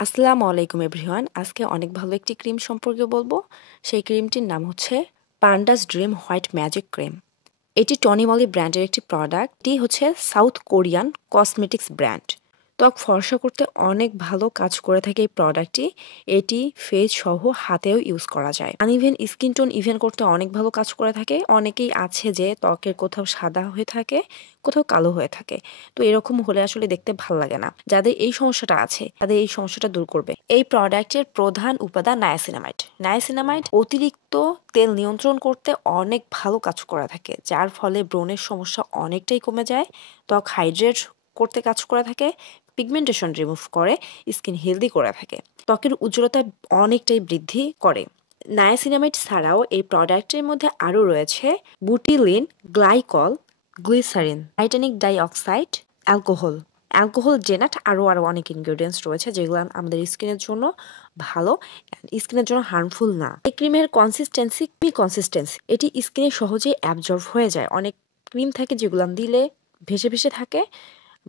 আসসালামু আলাইকুম এভরিওয়ান। আজকে অনেক ভালো একটি ক্রিম সম্পর্কে বলবো। সেই ক্রিমটির নাম হচ্ছে pandas dream white magic cream. এটি টনি মলি ব্র্যান্ডের একটি প্রোডাক্ট। এটি হচ্ছে সাউথ কোরিয়ান কসমেটিক্স ব্র্যান্ড। ত্বক ফর্সা করতে অনেক ভালো কাজ করে থাকে এই প্রোডাক্টটি। এটি ফেস সহ হাতেও ইউজ করা যায়। আনইভেন স্কিন টোন ইভেন করতে অনেক ভালো কাজ করে থাকে। অনেকেই আছে যে ত্বকের কোথাও সাদা হয়ে থাকে, কোথাও কালো হয়ে থাকে। তো এরকম হলে আসলে দেখতে ভালো লাগে না। যাদের এই সমস্যাটা আছে তাদের এই সমস্যাটা দূর করবে এই প্রোডাক্টের প্রধান উপাদান নায়াসিনামাইড। নায়াসিনামাইড অতিরিক্ত তেল নিয়ন্ত্রণ করতে অনেক ভালো কাজ করে থাকে, যার ফলে ব্রণের সমস্যা অনেকটাই কমে যায়। ত্বক হাইড্রেট করতে কাজ করে থাকে, পিগমেন্টেশন রিমুভ করে, স্কিন হেলদি করে থাকে, ত্বকের উজ্জ্বলতা অনেকটাই বৃদ্ধি করে। নায়াসিনামাইড ছাড়াও এই প্রোডাক্টের মধ্যে আরও রয়েছে butylene, glycol, glycerin, titanic dioxide, alcohol, জেনাট আরও অনেক ইনগ্রেডিয়েন্টস রয়েছে যেগুলো আমাদের স্কিনের জন্য ভালো, স্কিনের জন্য হার্মফুল না। এই ক্রিমের কনসিস্টেন্সি এটি স্কিনে সহজেই অ্যাবজর্ব হয়ে যায়। অনেক ক্রিম থাকে যেগুলো দিলে ভেসে ভেসে থাকে,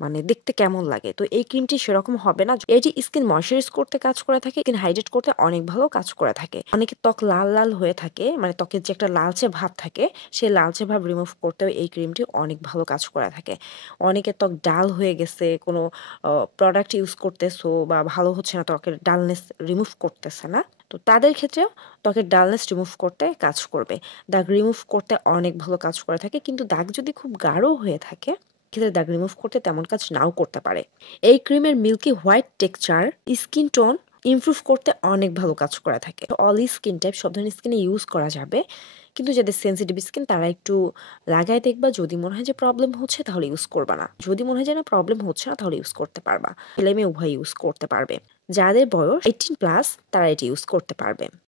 মানে দেখতে কেমন লাগে। তো এই ক্রিমটি সেরকম হবে না। এটি স্কিন ময়শ্চারাইজ করতে কাজ করে থাকে, স্কিন হাইড্রেট করতে অনেক ভালো কাজ করে থাকে। অনেকের ত্বক লাল লাল হয়ে থাকে, মানে ত্বকের যে একটা লালচে ভাব থাকে, সেই লালচে ভাব রিমুভ করতেও এই ক্রিমটি অনেক ভালো কাজ করে থাকে। অনেকের ত্বক ডাল হয়ে গেছে, কোনো প্রোডাক্ট ইউজ করতেছো বা ভালো হচ্ছে না, ত্বকের ডালনেস রিমুভ করতেছে না, তো তাদের ক্ষেত্রেও ত্বকের ডালনেস রিমুভ করতে কাজ করবে। দাগ রিমুভ করতে অনেক ভালো কাজ করে থাকে, কিন্তু দাগ যদি খুব গাঢ় হয়ে থাকে ক্ষেত্রে দাগ রিমুভ করতে তেমন কাজ নাও করতে পারে। এই ক্রিমের milky white texture skin tone improve করতে অনেক ভালো কাজ করে থাকে। অল স্কিন টাইপ সব ধরনের স্কিনে ইউজ করা যাবে, কিন্তু যাদের সেন্সিটিভ স্কিন তারা একটু লাগায় দেখবা। যদি মনে হয় যে প্রবলেম হচ্ছে তাহলে ইউজ করবা না, যদি মনে হয় যে না প্রবলেম হচ্ছে না তাহলে ইউজ করতে পারবা। ছেলে মেয়ে উভয় ইউজ করতে পারবে। যাদের বয়স 18+ তারা এটি ইউজ করতে পারবে।